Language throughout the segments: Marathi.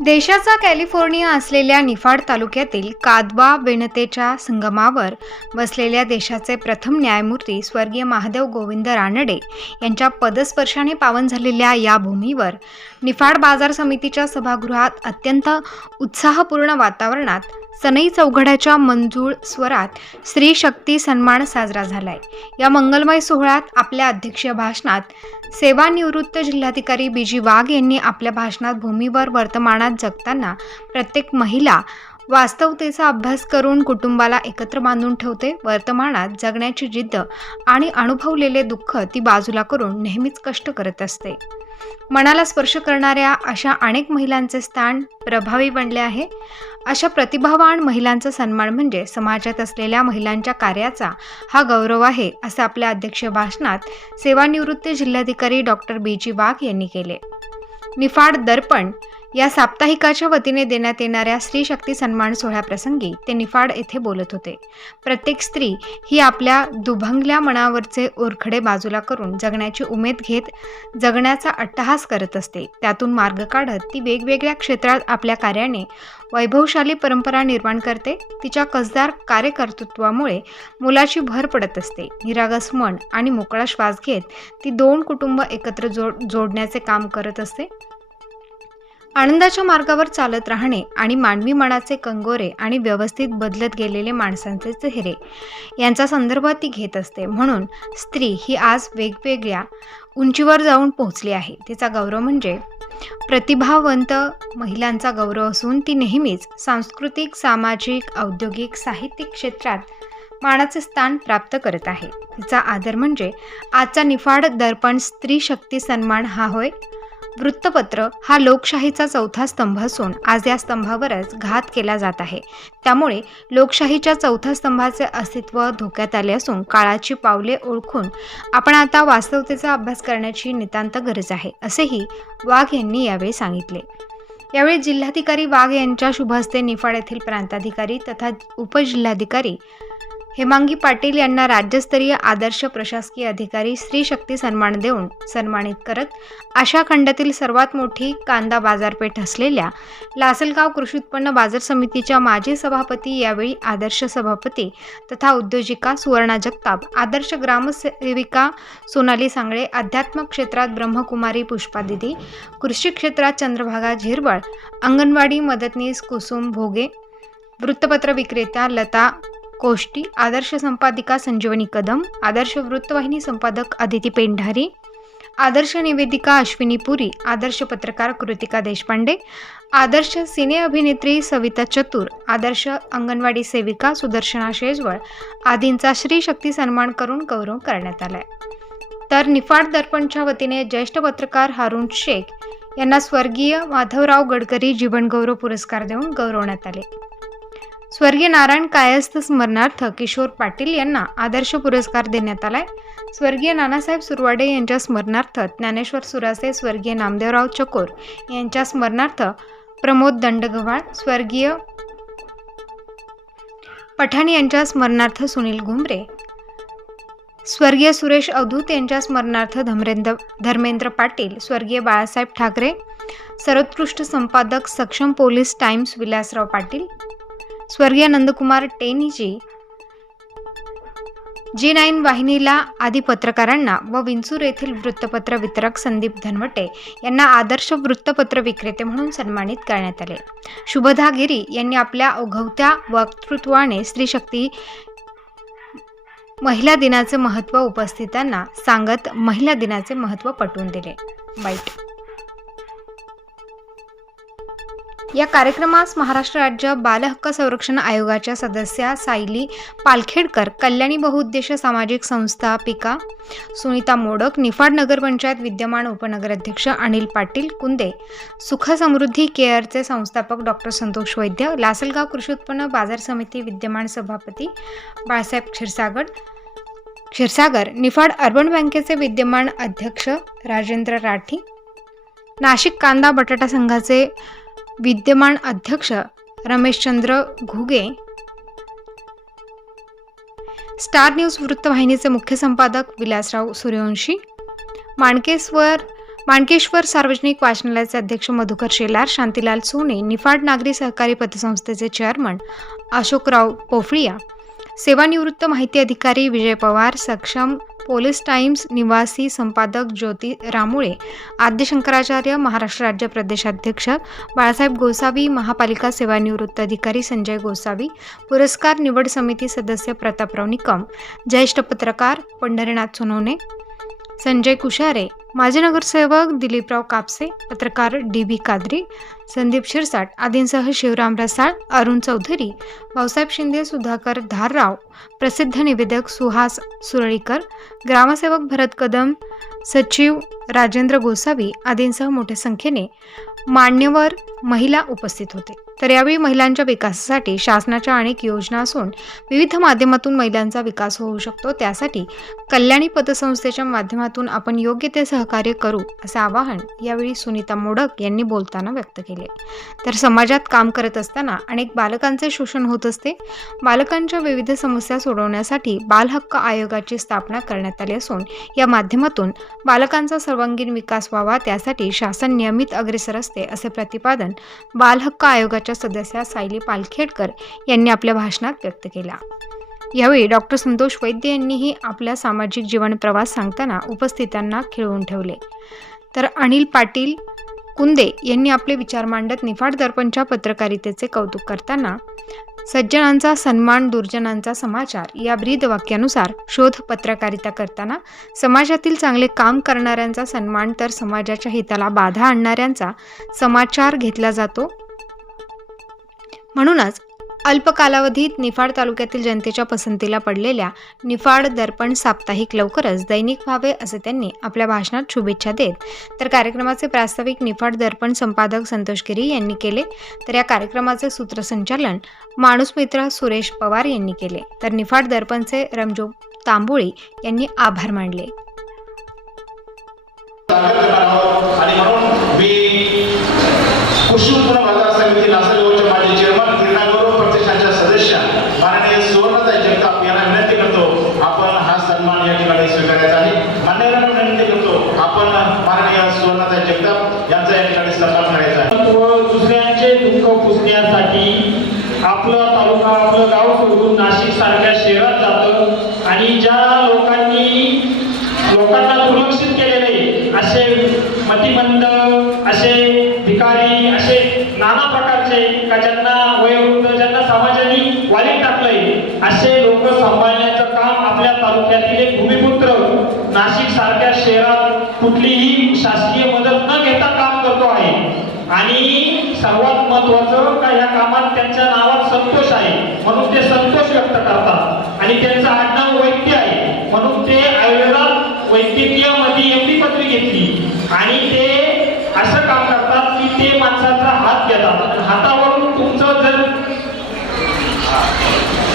देशाचा कॅलिफोर्निया असलेल्या निफाड तालुक्यातील कादवा वेनतेच्या संगमावर बसलेल्या देशाचे प्रथम न्यायमूर्ती स्वर्गीय महादेव गोविंद रानडे यांच्या पदस्पर्शाने पावन झालेल्या या भूमीवर निफाड बाजार समितीच्या सभागृहात अत्यंत उत्साहपूर्ण वातावरणात सनई चौघड्याच्या मंजूळ स्वरात स्त्री शक्ती सन्मान साजरा झालाय। या मंगलमय सोहळ्यात आपल्या अध्यक्षीय भाषणात सेवानिवृत्त जिल्हाधिकारी बी.जी. वाघ यांनी आपल्या भाषणात भूमीवर वर्तमानात जगताना प्रत्येक महिला वास्तवतेचा अभ्यास करून कुटुंबाला एकत्र बांधून ठेवते, वर्तमानात जगण्याची जिद्द आणि अनुभवलेले दुःख ती बाजूला करून नेहमीच कष्ट करत असते। मनाला स्पर्श करणाऱ्या अशा अनेक महिलांचे स्थान प्रभावी बनले आहे। अशा प्रतिभावान महिलांचा सन्मान म्हणजे समाजात असलेल्या महिलांच्या कार्याचा हा गौरव आहे, असं आपल्या अध्यक्षीय भाषणात सेवानिवृत्त जिल्हाधिकारी डॉक्टर बी.जी. वाघ यांनी केले। निफाड दर्पण या साप्ताहिकाच्या वतीने देण्यात येणाऱ्या स्त्री शक्ती सन्मान सोहळ्याप्रसंगी ते निफाड येथे बोलत होते। प्रत्येक स्त्री ही आपल्या दुभंगल्या मनावरचे ओरखडे बाजूला करून जगण्याची उमेद घेत जगण्याचा अट्टहास करत असते। त्यातून मार्ग काढत ती वेगवेगळ्या क्षेत्रात आपल्या कार्याने वैभवशाली परंपरा निर्माण करते। तिच्या कसदार कार्यकर्तृत्वामुळे मुलाची भर पडत असते। निरागस मन आणि मोकळा श्वास घेत ती दोन कुटुंब एकत्र जोडण्याचे काम करत असते। आनंदाच्या मार्गावर चालत राहणे आणि मानवी मनाचे कंगोरे आणि व्यवस्थित बदलत गेलेले माणसांचे चेहरे यांचा संदर्भ ती घेत असते। म्हणून स्त्री ही आज वेगवेगळ्या उंचीवर जाऊन पोहोचली आहे। तिचा गौरव म्हणजे प्रतिभावंत महिलांचा गौरव असून ती नेहमीच सांस्कृतिक, सामाजिक, औद्योगिक, साहित्यिक क्षेत्रात मानाचे स्थान प्राप्त करत आहे। तिचा आदर म्हणजे आजचा निफाड दर्पण स्त्री शक्ती सन्मान हा होय। वृत्तपत्र हा लोकशाहीचा चौथा स्तंभ असून आज या स्तंभावरच घात केला जात आहे। त्यामुळे लोकशाहीच्या चौथ्या स्तंभाचे अस्तित्व धोक्यात आले असून काळाची पावले ओळखून आपण आता वास्तवतेचा अभ्यास करण्याची नितांत गरज आहे, असेही वाघ यांनी यावेळी सांगितले। यावेळी जिल्हाधिकारी वाघ यांच्या शुभ हस्ते निफाड येथील प्रांताधिकारी तथा उपजिल्हाधिकारी हेमांगी पाटील यांना राज्यस्तरीय आदर्श प्रशासकीय अधिकारी स्त्री शक्ती सन्मान देऊन सन्मानित करत आशिया खंडातील सर्वात मोठी कांदा बाजारपेठ असलेल्या लासलगाव कृषी उत्पन्न बाजार समितीच्या माजी सभापती, यावेळी आदर्श सभापती तथा उद्योजिका सुवर्णा जगताप, आदर्श ग्रामसेविका सोनाली सांगळे, अध्यात्म क्षेत्रात ब्रह्मकुमारी पुष्पा दिदी, कृषी क्षेत्रात चंद्रभागा झिरवळ, अंगणवाडी मदतनीस कुसुम भोगे, वृत्तपत्र विक्रेत्या लता कोष्टी, आदर्श संपादिका संजीवनी कदम, आदर्श वृत्तवाहिनी संपादक अदिती पेंढारी, आदर्श निवेदिका अश्विनी पुरी, आदर्श पत्रकार कृतिका देशपांडे, आदर्श सिने अभिनेत्री सविता चतुर, आदर्श अंगणवाडी सेविका सुदर्शना शेजवळ आदींचा श्री शक्ती सन्मान करून गौरव करण्यात आलाय। तर निफाड दर्पणच्या वतीने ज्येष्ठ पत्रकार हारून शेख यांना स्वर्गीय माधवराव गडकरी जीवनगौरव पुरस्कार देऊन गौरवण्यात आले। स्वर्गीय नारायण कायस्थ स्मरणार्थ किशोर पाटील यांना आदर्श पुरस्कार देण्यात आलाय। स्वर्गीय नानासाहेब सुरवाडे यांच्या स्मरणार्थ ज्ञानेश्वर सुरासे, स्वर्गीय नामदेवराव चकोर यांच्या स्मरणार्थ प्रमोद दंडगव्हाळ, स्वर्गीय पठाण यांच्या स्मरणार्थ सुनील घुमरे, स्वर्गीय सुरेश अवधूत यांच्या स्मरणार्थ धर्मेंद्र पाटील, स्वर्गीय बाळासाहेब ठाकरे, सर्वोत्कृष्ट संपादक सक्षम पोलीस टाइम्स विलासराव पाटील, स्वर्गीय नंदकुमार टेनीजी, G9 वाहिनीला आदी पत्रकारांना व विंचूर येथील वृत्तपत्र वितरक संदीप धनवटे यांना आदर्श वृत्तपत्र विक्रेते म्हणून सन्मानित करण्यात आले। शुभदा गिरी यांनी आपल्या ओघवत्या वक्तृत्वाने स्त्री शक्ती महिला दिनाचे महत्त्व उपस्थितांना सांगत महिला दिनाचे महत्त्व पटवून दिले। बाईट। या कार्यक्रमास महाराष्ट्र राज्य बाल हक्क संरक्षण आयोगाच्या सदस्या सायली पालखेडकर, कल्याणी बहुउद्देश सामाजिक संस्थापिका सुनीता मोडक, निफाड नगरपंचायत विद्यमान उपनगराध्यक्ष अनिल पाटील कुंदे, सुख समृद्धी केअरचे संस्थापक डॉक्टर संतोष वैद्य, लासलगाव कृषी उत्पन्न बाजार समिती विद्यमान सभापती बाळासाहेब क्षीरसागर, निफाड अर्बन बँकेचे विद्यमान अध्यक्ष राजेंद्र राठी, नाशिक कांदा बटाटा संघाचे विद्यमान अध्यक्ष रमेशचंद्र घुगे, स्टार न्यूज वृत्तवाहिनीचे मुख्य संपादक विलासराव सूर्यवंशी, माणकेश्वर माणकेश्वर सार्वजनिक वाचनालयाचे अध्यक्ष मधुकर शेलार, शांतीलाल सोने, निफाड नागरी सहकारी पतसंस्थेचे चेअरमन अशोकराव पोफळिया, सेवानिवृत्त माहिती अधिकारी विजय पवार, सक्षम पोलीस टाइम्स निवासी संपादक ज्योती रामुळे, आद्य शंकराचार्य, महाराष्ट्र राज्य प्रदेशाध्यक्ष बाळासाहेब गोसावी, महापालिका सेवानिवृत्त अधिकारी संजय गोसावी, पुरस्कार निवड समिती सदस्य प्रतापराव निकम, ज्येष्ठ पत्रकार पंढरीनाथ सोनवणे, संजय कुशारे, माजी नगरसेवक दिलीपराव कापसे, पत्रकार डी.बी. कादरी, संदीप शिरसाट आदींसह शिवराम रसाळ, अरुण चौधरी, भाऊसाहेब शिंदे, सुधाकर धारराव, प्रसिद्ध निवेदक सुहास सुरळीकर, ग्रामसेवक भरत कदम, सचिव राजेंद्र गोसावी आदींसह मोठ्या संख्येने मान्यवर महिला उपस्थित होते. तर यावेळी महिलांच्या विकासासाठी शासनाच्या अनेक योजना असून विविध माध्यमातून महिलांचा विकास होऊ शकतो. त्यासाठी कल्याणी पतसंस्थेच्या माध्यमातून आपण योग्य ते सहकार्य करू असे आवाहन यावेळी सुनीता मोडक यांनी बोलताना व्यक्त केले. तर समाजात काम करत असताना अनेक बालकांचे शोषण होत असते. बालकांच्या विविध समस्या सोडवण्यासाठी बाल हक्क आयोगाची स्थापना करण्यात आली असून या माध्यमातून बालकांचा सर्वांगीण विकास व्हावा त्यासाठी शासन नियमित अग्रेसर असते असे प्रतिपादन बाल हक्क आयोगाच्या सदस्या सायली पालखेडकर यांनी आपल्या भाषणात व्यक्त केला. यावेळी डॉक्टर संतोष वैद्य यांनीही आपला सामाजिक जीवन प्रवास सांगताना उपस्थितांना खिळवून ठेवले. तर अनिल पाटील कुंदे यांनी आपले विचार मांडत निफाड दर्पणच्या पत्रकारितेचे कौतुक करताना सज्जनांचा सन्मान, दुर्जनांचा समाचार या ब्रीद वाक्यानुसार शोध पत्रकारिता करताना समाजातील चांगले काम करणाऱ्यांचा सन्मान तर समाजाच्या हिताला बाधा आणणाऱ्यांचा समाचार घेतला जातो. म्हणूनच अल्प कालावधीत निफाड तालुक्यातील जनतेच्या पसंतीला पडलेल्या निफाड दर्पण साप्ताहिक लवकरच दैनिक व्हावे असे त्यांनी आपल्या भाषणात शुभेच्छा देत. तर कार्यक्रमाचे प्रास्ताविक निफाड दर्पण संपादक संतोष गिरी यांनी केले. तर या कार्यक्रमाचे सूत्रसंचालन माणूसमित्र सुरेश पवार यांनी केले. तर निफाड दर्पणचे रमजो तांबोळी यांनी आभार मानले. दुसऱ्यांचे दुःख पुसण्यासाठी आपलं तालुका, आपलं गाव सोडून नाशिक सारख्या शहरात जातं आणि ज्या लोकांना दुर्लक्षित केलेले असे मतिमंद, असे भिकारी, असे नाना प्रकारचे ज्यांना वयोवृद्ध, ज्यांना समाजाने वालीत टाकलंय असे लोक सांभाळण्याचं काम आपल्या तालुक्यातील एक भूमिपुत्र नाशिक सारख्या शहरात कुठलीही शासकीय मदत न घेता काम करतो आहे. आणि सर्वात महत्वाचं का या कामात त्यांच्या नावात संतोष आहे म्हणून ते संतोष व्यक्त करतात आणि त्यांचं आडनाव वैद्य आहे म्हणून ते आयुर्वेदात वैद्यकीय मध्ये MD पदवी घेतली आणि ते असं काम करतात की ते माणसाचा हात घेतात. हातावरून तुमचं जर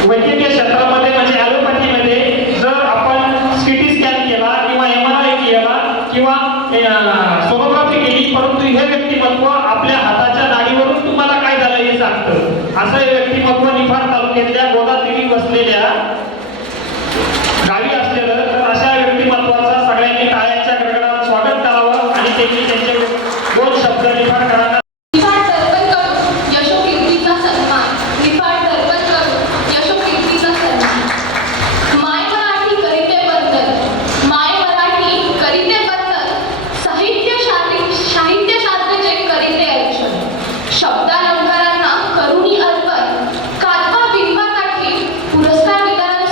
वैद्यकीय क्षेत्रामध्ये म्हणजे ॲलोपॅथीमध्ये जर आपण CT स्कॅन केला किंवा MRI केला किंवा सोनोग्राफी केली, परंतु हे व्यक्तिमत्व आपल्या हाताच्या नाडीवरून तुम्हाला काय झालं हे सांगतं. असं हे व्यक्तिमत्व निफाड तालुक्यातल्या गोदादेवी बसलेल्या गावी असलेलं. तर अशा व्यक्तिमत्वाचा सगळ्यांनी टाळ्यांच्या गडगडात स्वागत करावं आणि त्यांनी त्यांचे दोन शब्द निफाड करायला. शब्दालंकारांना करुणी अर्पण कादवा बिंबासाठी पुरस्कार वितरण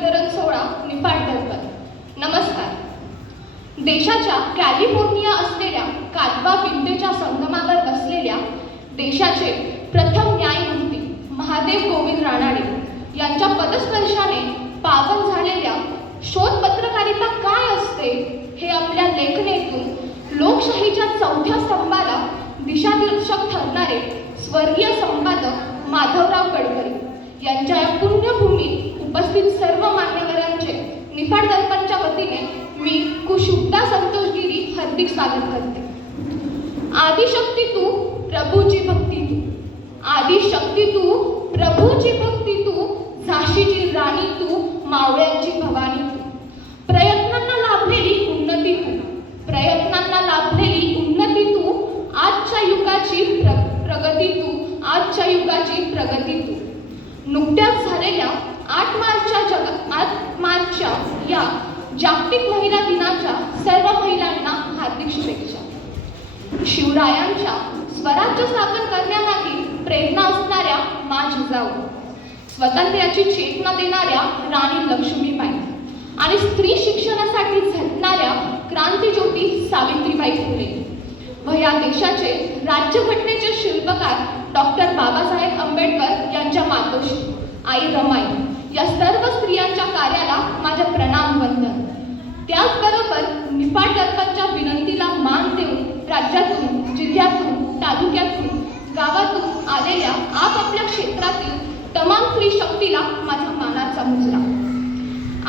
वितरण सोहळा निफाड दर्पण. नमस्कार. देशाच्या कॅलिफोर्निया असलेल्या कादवा विंटेच्या संगमावर बसलेल्या देशाचे प्रथम न्यायमूर्ती महादेव गोविंद रानडे यांच्या पदस्पर्शाने पावन झालेल्या शोध पत्रकारिता काय असते हे आपल्या लेखनेतून लोकशाहीच्या चौथ्या स्तंभाला दिशादर्शक ठरणारे स्वर्गीय संपादक माधवराव गडकरी यांच्या या पुण्यभूमीत उपस्थित सर्व मान्यवरांचे निफाड दर्पणच्या वतीने मी कुशुद्धा संतोषगिरी हार्दिक स्वागत करते. आदिशक्ती तू प्रभूची भक्ती तू, आदिशक्ती तू प्रभूची भक्ती तू, झाशीची राणी तू, मावळ्यांची भवानी तू, प्रयत्नांना लाभलेली उन्नती तू, प्रयत्नांना लाभलेली उन्नती तू, आजच्या युगाची प्रगती तू, आजच्या युगाची प्रगती तू. नुकत्याच झालेल्या 8 मार्चच्या या जागतिक महिला दिनाच्या सर्व महिलांना हार्दिक शुभेच्छा. शिवरायांच्या स्वराज्य स्थापन करण्यामागे प्रेरणा असणाऱ्या माँ जिजाऊ, स्वातंत्र्याची चेतना देणाऱ्या राणी लक्ष्मीबाई आणि स्त्री शिक्षणासाठी झटणाऱ्या क्रांतिज्योती सावित्रीबाई फुले व या देशाचे राज्यघटनेचे शिल्पकार डॉक्टर बाबासाहेब आंबेडकर यांच्या मातोश्री आई रमाई या सर्व स्त्रियांच्या कार्याला माझे प्रणाम वंदन. त्याचबरोबर निफाड दर्पणच्या विनंतीला मान देऊन राज्यातून, जिल्ह्यातून, तालुक्यातून, गावातून आलेल्या आपापल्या क्षेत्रातील तमाम स्त्री शक्तीला माझा मानाचा मुजरा.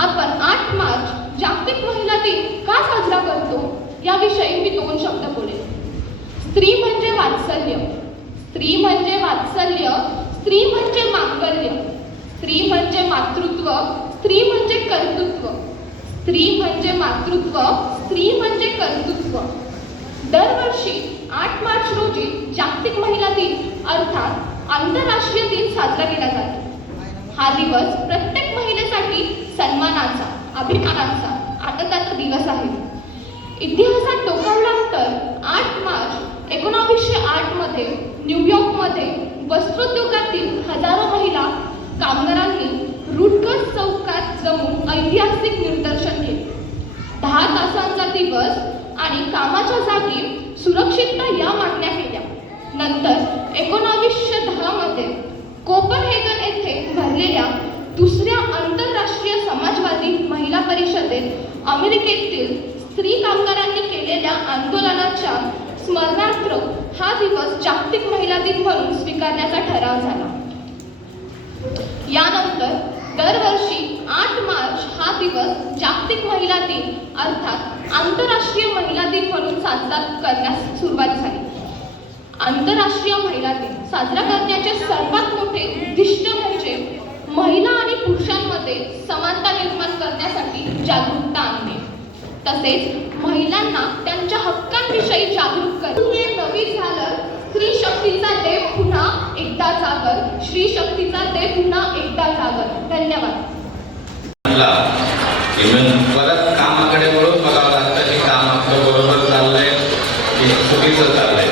आपण 8 मार्च जागतिक महिला दिन का साजरा करतो याविषयी मी 2 शब्द बोलेन. स्त्री म्हणजे वात्सल्य, स्त्री म्हणजे वात्सल्य, स्त्री म्हणजे मांगल्य, स्त्री म्हणजे मातृत्व, स्त्री म्हणजे कर्तृत्व, स्त्री म्हणजे मातृत्व, स्त्री म्हणजे कर्तृत्व. दरवर्षी 8 मार्च रोजी जागतिक महिला दिन अर्थात आंतरराष्ट्रीय दिन साजरा केला जातो. हा दिवस प्रत्येक महिलेसाठी सन्मानाचा, अभिमानाचा, आनंदाचा दिवस आहे. इतिहासात डोकावल्यानंतर 8 मार्च 1908 मध्ये न्यूयॉर्कमध्ये वस्त्रोद्योगातील हजारो महिला कामगारांनी रूटगज चौकात जमून ऐतिहासिक निदर्शन केले. 10 तासांचा दिवस आणि कामाच्या जागी सुरक्षितता या मागण्या केल्या. नंतर 1910 मध्ये कोपनहेगन येथे भरलेल्या दुसऱ्या आंतरराष्ट्रीय समाजवादी महिला परिषदेत अमेरिकेतील स्त्री कामगारांनी केलेल्या आंदोलनाच्या स्मरणार्थ हा दिवस जागतिक महिला दिन म्हणून स्वीकारण्याचा ठराव झाला. यानंतर दरवर्षी 8 मार्च हा दिवस जागतिक महिला दिन अर्थात आंतरराष्ट्रीय महिला दिन म्हणून साजरा करण्यास सुरुवात झाली. आंतरराष्ट्रीय महिला दिन साजरा करण्याचे सर्वात मोठे उद्दिष्ट म्हणजे महिला आणि पुरुषांमध्ये समानता निर्माण करण्यासाठी जागरूकता आणणे, तसेच महिलांना त्यांच्या हक्कांविषयी जागरूक करणे. हे नवी झालं, स्त्री शक्तीचा देव पुन्हा एकदा जागर, श्री शक्तीचा देव पुन्हा एकदा जागर. धन्यवाद. परत कामाकडे वळून बघावं लागतं की काम आपलं बरोबर चाललंय की चुकीचं चाललंय.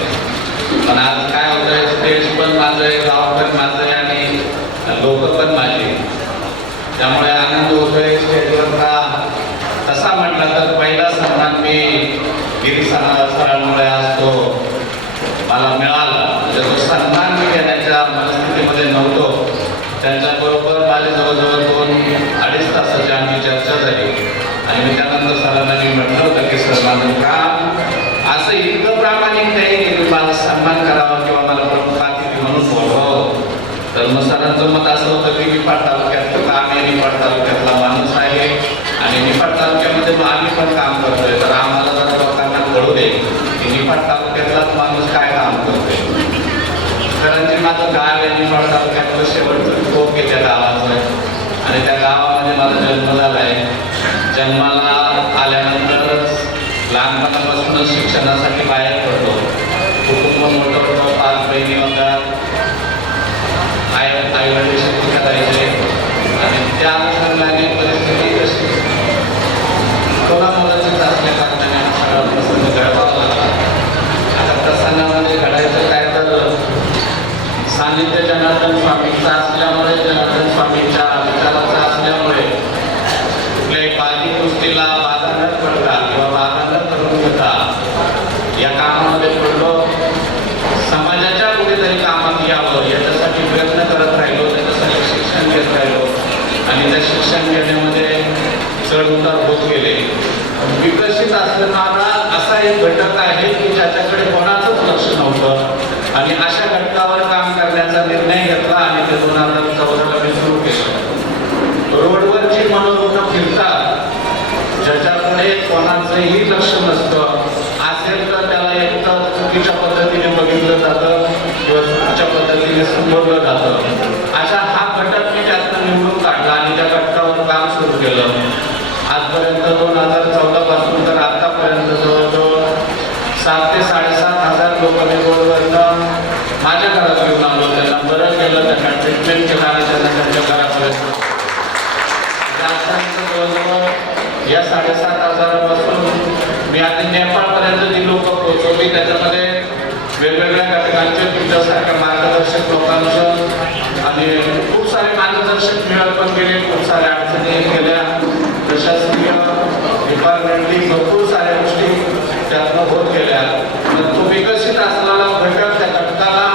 पण आज काय होतंय, स्टेज पण माझं आहे, गाव पण माझं आहे आणि लोक पण माझे. त्यामुळे आनंद होतोय. स्टेजवरचा तसा म्हटला तर पहिला सन्मान मी गिरी सरांमुळे असतो मला मिळाला. म्हणजे तो सन्मान मी घेण्याच्या मनस्थितीमध्ये नव्हतो. त्यांच्याबरोबर माझी जवळजवळ 2-2.5 तासाची आमची चर्चा झाली आणि मी त्यानंतर सरांना मी म्हटलं होतं की सर माझं काम असं इतकं प्रामाणिक नाही की माझा सन्मान करावा किंवा मला प्रमुख अतिथी म्हणून बोलवावं. तर मग सरांचं मत असं होतं की निफाड तालुक्यातलं काम आहे, निफाड तालुक्यातला माणूस आहे आणि निफाड तालुक्यामध्ये मग आम्ही पण काम करतोय. तर आम्हाला जरा लोकांना कळू दे की निफाड तालुक्यातलाच माणूस काय काम करतोय. कारण जे माझं गाव आहे निफाड तालुक्यातलं शेवटचं टोक आहे त्या गावाचं आणि त्या गावामध्ये माझा जन्म झाला आहे. जन्माला आल्यानंतरच लहानपणापासूनच शिक्षणासाठी बाहेर पडलो. कुटुंब मोठं होतं, 5 बहिणी होत्या, आई-वडील शेती करायचे आणि त्या अनुषंगाने परिस्थिती कशी कोणा मुलाचीच असल्या कारणाने सगळा प्रसंग घडवावा लागला. आता प्रसंगामध्ये घडायचं काय तर सानिध्य जनार्दन स्वामींचा असल्यामुळे, जनार्दन स्वामींच्या विचाराचा असल्यामुळे या कामामध्ये पडलो, समाजाच्या कुठेतरी कामात यावं याच्यासाठी प्रयत्न करत राहिलो, त्याच्यासाठी शिक्षण घेत राहिलो आणि त्या शिक्षण घेण्यामध्ये चढ उतार होत गेले. विकसित असणारा असा एक घटक आहे की ज्याच्याकडे कोणाचंच लक्ष नव्हतं आणि अशा घटकावर काम करण्याचा निर्णय घेतला आणि ते 2014ला मी सुरू केलं. रोडवरची मनोरुग्ण फिरतात, ज्याच्याकडे कोणाचंही लक्ष नसतं, असेल तर त्याला एक तर चुकीच्या पद्धतीने बघितलं जातं किंवा चुकीच्या पद्धतीने संबोधलं जातं. अशा हा घटक मी त्यातनं निवडून काढला आणि त्या घटकावर काम सुरू केलं. आजपर्यंत 2014 पासून तर आतापर्यंत जवळजवळ 7,000 ते 7,500 लोक मी रोडवरनं माझ्या घरात घेऊन आलो. त्यांना बरं केलं, त्यांना ट्रीटमेंट केलं आणि त्यांना त्यांच्या घरापर्यंत. जवळजवळ या 7,500 पासून मी आधी नेपाळपर्यंत जी लोक पोहोचवली, त्याच्यामध्ये वेगवेगळ्या घटकांचे तुमच्यासारख्या मार्गदर्शक लोकांचं आणि खूप सारे मार्गदर्शक मिळत पण गेले, खूप साऱ्या अडचणी केल्या. प्रशासकीय डिपार्टमेंटनी भरपूर साऱ्या गोष्टी त्यातनं होत गेल्या. पण तो विकसित असलेला घटक, त्या घटकाला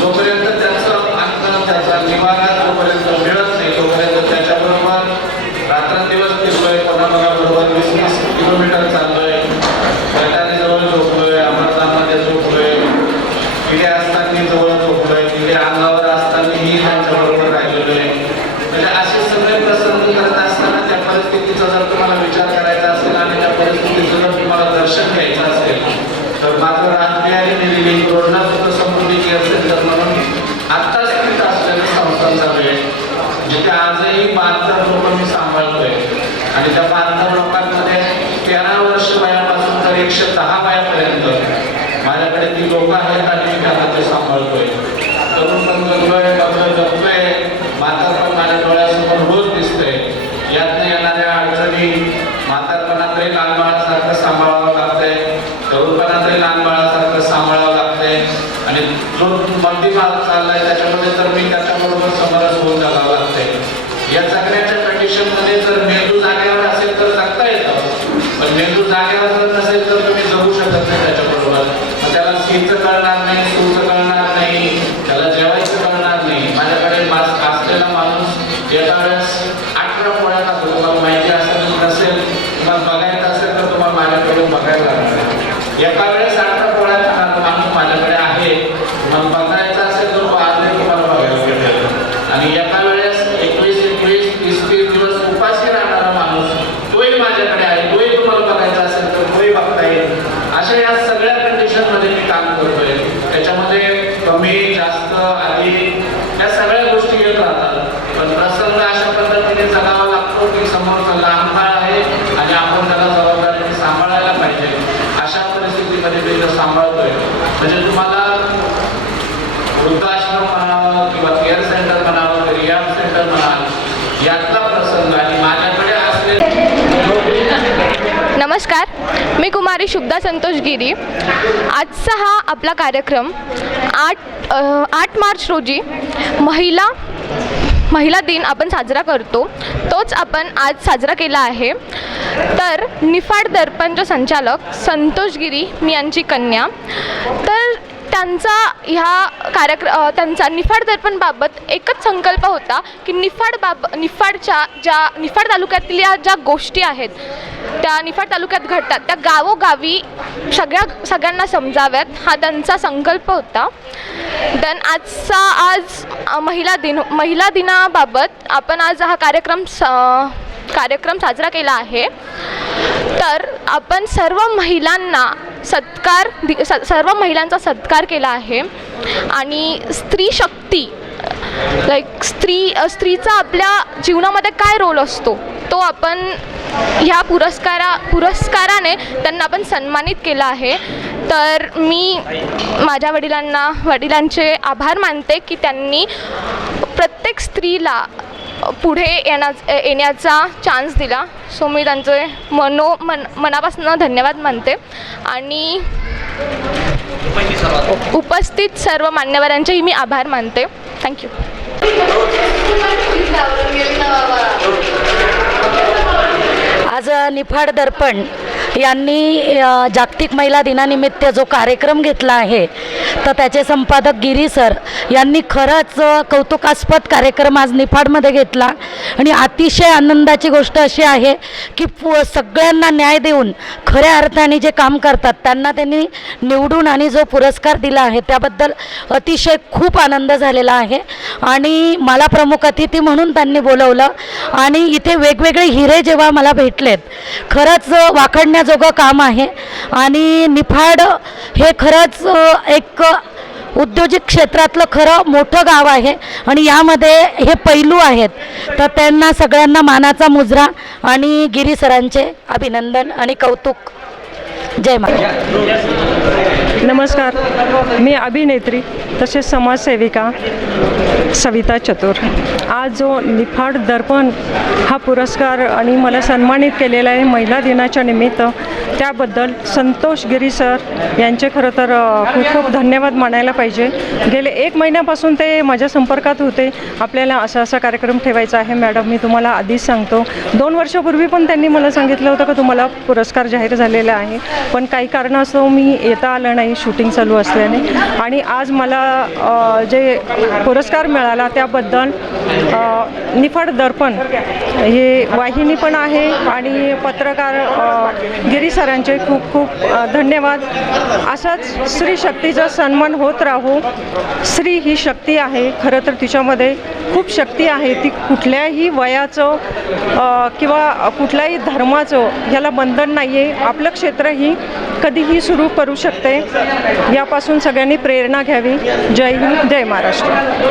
जोपर्यंत त्याचं अन्न, त्याचा निवारा जोपर्यंत मिळत नाही तोपर्यंत त्याच्याबरोबर रात्रंदिवस फिरलोय, कोणाबरोबर 20-20 किलोमीटर चाललोय, गटारी जवळ झोपलोय, अमरनाथमध्ये झोपलोय, किडे असताना जवळ झोपलोय, किडे अंगावर असतानाही त्यांच्याबरोबर राहिलेलो आहे. म्हणजे असे सगळे प्रसंग करत असताना त्या परिस्थितीचा जर तुम्हाला विचार करायचा असेल आणि त्या परिस्थितीचं जर तुम्हाला दर्शन घ्यायचं असेल तर मात्र राजबिहारी निरी रोडला सुद्धा समृद्धी केअर सेंटर म्हणून आत्ताच तिथं असलेलं संस्थांचा वेळ, जिथे आजही 72 लोक मी सांभाळतोय आणि त्या 72 लोकांमध्ये 13 वर्ष वयापासून तर 110 वयापर्यंत माझ्याकडे ती लोक आहेत आणि मी त्यांना ते सांभाळतोय. तरुण पण जगलोय, जगतोय, म्हातारपण माझ्या डोळ्यासमोर रोज दिसतंय. यातनं येणाऱ्या अडचणी म्हातारपणातही लहान बाळासारखं सांभाळावं लागतंय, तरुणपणातही लहान बाळासारखं सांभाळावं लागतंय आणि जो मध्यभाग चाललाय त्याच्यामध्ये तर मी त्याच्याबरोबर समरस होऊन जावं लागतंय. या जगण्याच्या कंडिशनमध्ये जर मेंदू जागेवर असेल तर जगता येतं, पण मेंदू जागेवर जर नसेल तर तुम्ही जगू शकत नाही त्याच्याबरोबर. मग त्याला सीचं कळणार नाही, सूचं कळणार नाही, त्याला जेवायचं कळणार नाही. माझ्याकडे असलेला माणूस एका वेळेस 18 पोळ्या खातो. तुम्हाला माहिती असेल नसेल, तुम्हाला बघायचं असेल तर तुम्हाला माझ्याकडून बघायला लागणार. एका वेळेस 18 पोळ्या खाणारा माणूस माझ्याकडे आहे, तुम्हाला बघायचं असेल तर तो आज नाही तुम्हाला बघायला भेटेल. आणि एका वेळेस 21, 30 दिवस उपाशी राहणारा माणूस तोही माझ्याकडे आहे, तोही तुम्हाला बघायचा असेल तर तोही बघता येईल. अशा या सगळ्या कंडिशनमध्ये मी काम करतोय. त्याच्यामध्ये कमी जास्त आधी या सगळ्या गोष्टी येत राहतात, पण प्रसंग अशा पद्धतीने जगावा लागतो की समोरचा लहान बाळ आहे आणि आपण त्याला जबाबदारीने सांभाळायला पाहिजे. अशा परिस्थितीमध्ये मी जर सांभाळतोय म्हणजे तुम्हाला वृद्धाश्रम म्हणावं किंवा केअर सेंटर म्हणावं, रिहॅब सेंटर म्हणाल, यातला प्रसंग आणि माझ्याकडे असलेले. नमस्कार, मी कुमारी शुभदा संतोष गिरी. आजचा हा आपला कार्यक्रम 8 मार्च रोजी महिला दिन आपण साजरा करतो. तोच आपण आज साजरा केला आहे. तर निफाड दर्पणचे संचालक संतोष गिरी मी यांची कन्या, तर त्यांचा निफाड दर्पणबाबत एकच संकल्प होता की निफाडच्या निफाड तालुक्यातल्या ज्या गोष्टी आहेत त्या निफाड तालुक्यात घडतात त्या गावोगावी सगळ्यांना समजाव्यात, हा त्यांचा संकल्प होता. आज महिला दिनाबाबत आपण आज हा कार्यक्रम साजरा केला आहे. तर आपण सर्व महिलांचा सत्कार केला आहे आणि स्त्री शक्ती स्त्रीचा आपल्या जीवनामध्ये काय रोल असतो तो आपण ह्या पुरस्काराने त्यांना आपण सन्मानित केला आहे. तर मी माझ्या वडिलांचे आभार मानते की त्यांनी प्रत्येक स्त्रीला पुढे येण्याचा चान्स दिला. सो मी त्यांचे मनापासून धन्यवाद मानते आणि उपस्थित सर्व मान्यवरांचेही मी आभार मानते. थँक्यू. आज निफाड दर्पण यांनी जागतिक महिला दिनानिमित्त जो कार्यक्रम घेतला आहे तर त्याचे संपादक गिरी सर यांनी खरंच कौतुकास्पद कार्यक्रम आज निफाडमध्ये घेतला आणि अतिशय आनंदाची गोष्ट अशी आहे की सगळ्यांना न्याय देऊन खऱ्या अर्थाने जे काम करतात त्यांना त्यांनी निवडून आणि जो पुरस्कार दिला आहे त्याबद्दल अतिशय खूप आनंद झालेला आहे आणि मला प्रमुख अतिथी म्हणून त्यांनी बोलवलं आणि इथे वेगवेगळे हिरे जेव्हा मला भेटलेत खरंच वाखाणण्याजोगं काम आहे आणि निफाड हे खरंच एक उद्योजिक क्षेत्रातलं खरं मोठं गाव आहे आणि यामध्ये हे पैलू आहेत तर त्यांना सगळ्यांना मानाचा मुजरा आणि गिरी सरांचे अभिनंदन आणि कौतुक. जय महाराज. नमस्कार, मी अभिनेत्री तसेच समाजसेविका सविता चतुर. आज जो निफाड दर्पण हा पुरस्कार आणि मला सन्मानित केलेला आहे महिला दिनाच्या निमित्त त्याबद्दल संतोष गिरी सर यांचे खरं तर खूप खूप धन्यवाद मानायला पाहिजे. गेले 1 महिन्यापासून ते माझ्या संपर्कात होते. आपल्याला असा कार्यक्रम ठेवायचा आहे मॅडम, मी तुम्हाला आधीच सांगतो. 2 वर्षापूर्वी पण त्यांनी मला सांगितलं होतं की तुम्हाला पुरस्कार जाहीर झालेला आहे, पण काही कारणास्तव मी येता आलं नाही शूटिंग चालू असल्याने. आणि आज मला जे पुरस्कार मिळाला त्याबद्दल निफाड दर्पण हे वाहिनी पण आहे आणि पत्रकार गिरी सरांचे खूप खूप धन्यवाद. असाच स्त्री शक्तीचा सन्मान होत राहू. स्त्री ही शक्ती आहे, खरं तर तिच्यामध्ये खूप शक्ती आहे. ती कुठल्याही वयाचं किंवा कुठल्याही धर्माचं ह्याला बंधन नाही आहे. आपलं क्षेत्रही कधीही सुरू करू शकते. यापासून सगळ्यांनी प्रेरणा घ्यावी. जय हिंद, जय महाराष्ट्र.